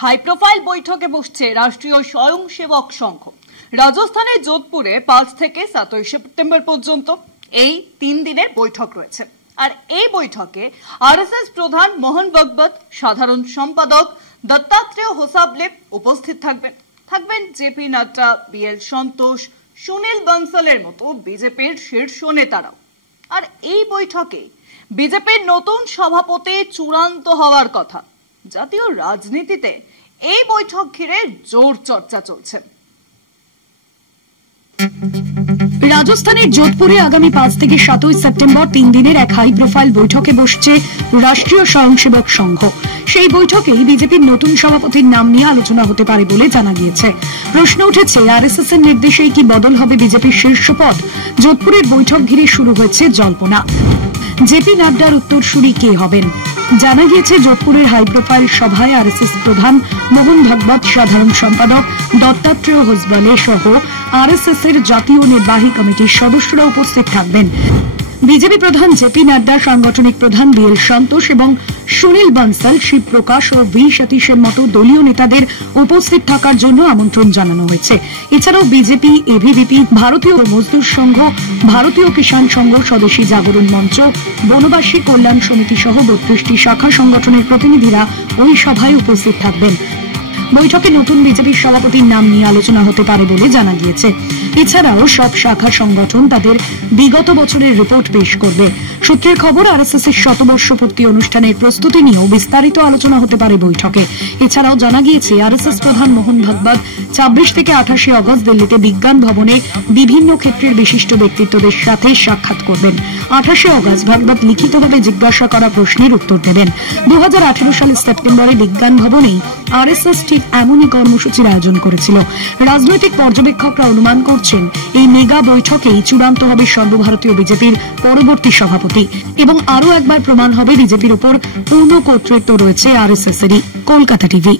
High profile বৈঠকে বসছে রাষ্ট্রীয় স্বয়ংসেবক সংঘ। রাজস্থানের যোধপুরে 5 থেকে 27 সেপ্টেম্বর পর্যন্ত এই 3 দিনের বৈঠক রয়েছে। আর এই বৈঠকে আরএসএস প্রধান মোহন ভাগবত, সাধারণ সম্পাদক দত্তাত্রেয় হোসাবলে উপস্থিত থাকবেন জেপি নাড্ডা, বিএল সন্তোষ, সুনীল বনসলের মতো বিজেপির শীর্ষ নেতারাও। আর এই বৈঠকে বিজেপির নতুন সভাপতি চূড়ান্ত হওয়ার কথা। জাতীয় রাজনীতিতে এই বৈঠক ঘিরে জোর চর্চা চলছে। রাজস্থানের যোধপুরে আগামী 5 থেকে 27 সেপ্টেম্বর 3 দিনের এক হাই প্রোফাইল বৈঠকে বসছে রাষ্ট্রীয় স্বয়ংসেবক সংঘ। সেই বৈঠকেই বিজেপির নতুন সভাপতির নাম নিয়ে আলোচনা হতে পারে বলে জানা গিয়েছে। প্রশ্ন উঠেছে, আরএসএস এর নির্দেশেই কি বদল হবে বিজেপির শীর্ষ পদ? যোধপুরের বৈঠক ঘিরে শুরু হয়েছে জল্পনা। জেপি নাড্ডার উত্তরসূরি কে হবেন? জানা গিয়েছে, যোধপুরের হাই প্রোফাইল সভায় আরএসএস প্রধান মোহন ভাগবত, সাধারণ সম্পাদক দত্তাত্রেয় হোসবলে সহ আরএসএস এর জাতীয় নির্বাহী কমিটির সদস্যরা উপস্থিত থাকবেন। বিজেপি প্রধান জেপি নাড্ডা, সাংগঠনিক প্রধান বিএল সন্তোষ এবং সুনীল বনসল, শিবপ্রকাশ ও ভি সতীশের মতো দলীয় নেতাদের উপস্থিত থাকার জন্য আমন্ত্রণ জানানো হয়েছে। এছাড়াও বিজেপি, এভিভিপি, ভারতীয় মজদুর সংঘ, ভারতীয় কিষাণ সংঘ, স্বদেশী জাগরণ মঞ্চ, বনবাসী কল্যাণ সমিতি সহ 32টি শাখা সংগঠনের প্রতিনিধিরা ওই সভায় উপস্থিত থাকবেন। বৈঠকে নতুন বিজেপির সভাপতির নাম নিয়ে আলোচনা হতে পারে বলে জানা গিয়েছে। এছাড়াও সব শাখা সংগঠন তাদের বিগত বছরের রিপোর্ট পেশ করবে। সূত্রের খবর, আরএসএস এর শতবর্ষপূর্তি অনুষ্ঠানের প্রস্তুতি নিয়েও বিস্তারিত আলোচনা হতে পারে বৈঠকে। এছাড়াও জানা গিয়েছে, আরএসএস প্রধান মোহন ভাগবত 26 থেকে 28 অগস্ট দিল্লিতে বিজ্ঞান ভবনে বিভিন্ন ক্ষেত্রের বিশিষ্ট ব্যক্তিত্বদের সাথে সাক্ষাৎ করবেন। 28 অগস্ট ভাগবত লিখিতভাবে জিজ্ঞাসা করা প্রশ্নের উত্তর দেবেন। 2018 সালের সেপ্টেম্বরে বিজ্ঞান ভবনেই আরএসএস ঠিক এমনই কর্মসূচির আয়োজন করেছিল। রাজনৈতিক পর্যবেক্ষকরা অনুমান করছেন, এই মেগা বৈঠকেই চূড়ান্ত হবে সর্বভারতীয় বিজেপির পরবর্তী সভাপতি এবং আরও একবার প্রমাণ হবে বিজেপির ওপর পূর্ণ কর্তৃত্ব রয়েছে আরএসএস এরই। কলকাতা টিভি।